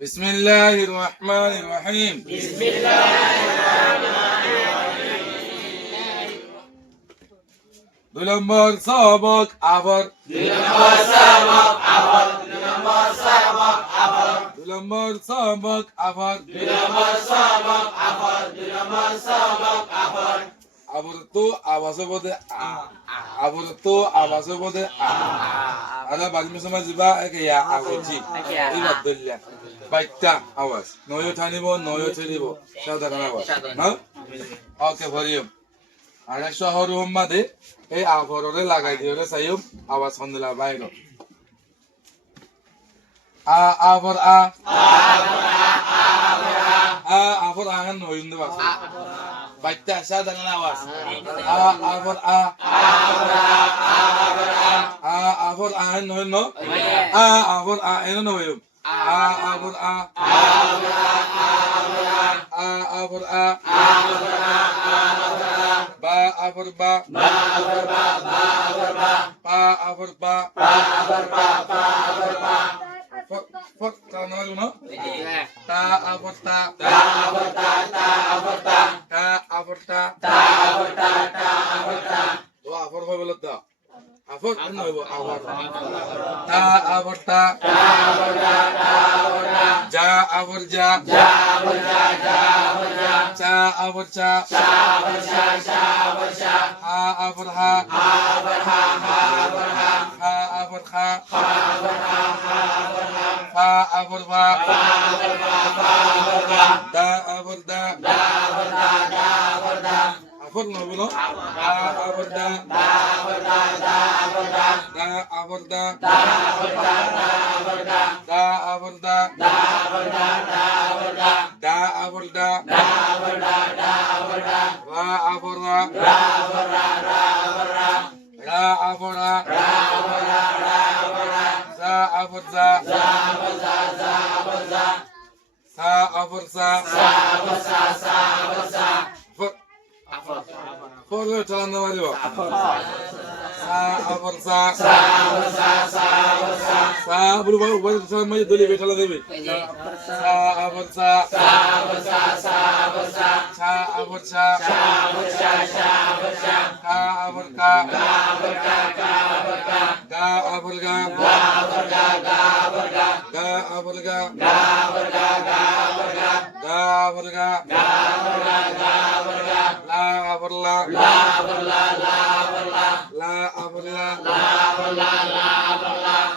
بسم الله الرحمن الرحيم بسم দুই নম্বর সবক আবার দুই নম্বর সবক আবার আবার তো আওয়াজ বদে আবার তো আওয়াজ বদে আদা বাজি মুসলমান জিবা একে ইয়া আওয়াজি এই বাদল্লা বাইটা আওয়াজ নয় ঠানিব নয় ছেড়িব সাধারণ আওয়াজ না ওকে ভরিয়ম আর শহর উম্মাদে এই আবররে লাগাই দিও রে সাইয়ুম আওয়াজ হন্দলা বাইরো আবর আবর আহান নয়ুন দে বাস বাইটা সাধারণ আওয়াজ আবর আবর আহান নয়ুন নো আবর এনো নয়ুম আবর আবর ba abar ba pa abar ba for kana no ta abar ta ta to abar hoy bolo ta abar no hoy abar ta abar ta ja abar ja cha abar cha ha abar ha ha abar kha fa abar ba da abar da abar no bolo abar da abar da ra abora ra abora za aborza sa aborza for chalan na maribo sa aborza sa bulu bulu bulu sa mai doli betala debi sa aborza cha aborza ka aborka ga aborga ga aborga la aborla la aborla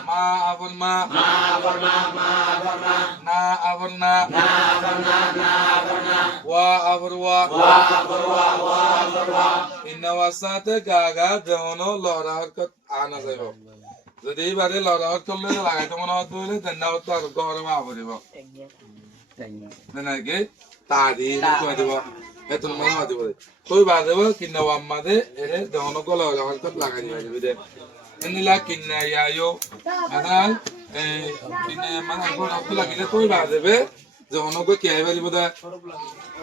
ma aborma na aborna wa aborwa inna wasate gaga dono lora harkat ana jaibo যদি এবারে লড়া করলে লাগাইতে মনে হতো হলে ধন্যবাদ তো আর গরমে আবরিব নাকি তা দিয়ে কই দেব এত মনে হতে পারে কই বাদেব কিন্না আম্মাদে এর দহন গলা হরকত লাগাই দিবে দে এনিলা কিন্না ইয়ায়ো আদাল কিন্না মানে গলা হরকত লাগিলে কই বাদেবে যখন কই কি আইবারিব দা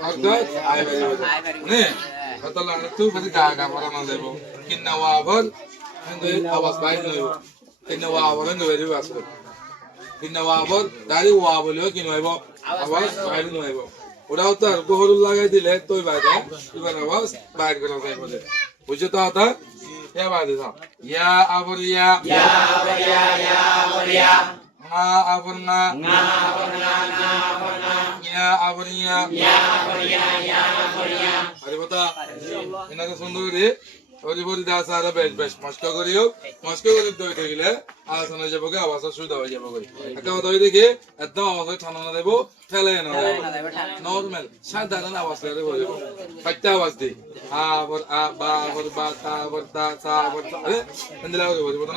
হরকত আইবারিব নে কত লাগে তুই বলি গা গা পড়া না দেব কিন্না ওয়াবর কিন্তু আওয়াজ বাইর নইব কিন্না ওয়াবর নইব আসবে কিন্না ওয়াবর দাঁড়ি ওয়াবলিও কি নইব আওয়াজ বাইর নইব ওরাও তো আর গহরুল লাগাই দিলে তুই বাইরে এবার আওয়াজ বাইর করা যাইব দে বুঝছো তো আতা ইয়া বাইরে দাও ইয়া আবরিয়া না আবরনা ইয়া আবরিয়া আরে বতা এনাকে সুন্দর রে ওরি বরি দাস আর বেশ বেশ মস্ক করিও মস্ক করে দই থাকিলে আলোচনা হয়ে যাবো আওয়াজ সুবিধা হয়ে যাবো একটা কথা হই দেখি একদম আওয়াজ ঠান্ডা না দেবো ঠেলে না নরমাল সাধারণ আওয়াজ করে হয়ে যাবো একটা আওয়াজ দি আবর আ বা আবর বা তা আবর তা সা আবর তা আরে এন্দিলা করে বলবো না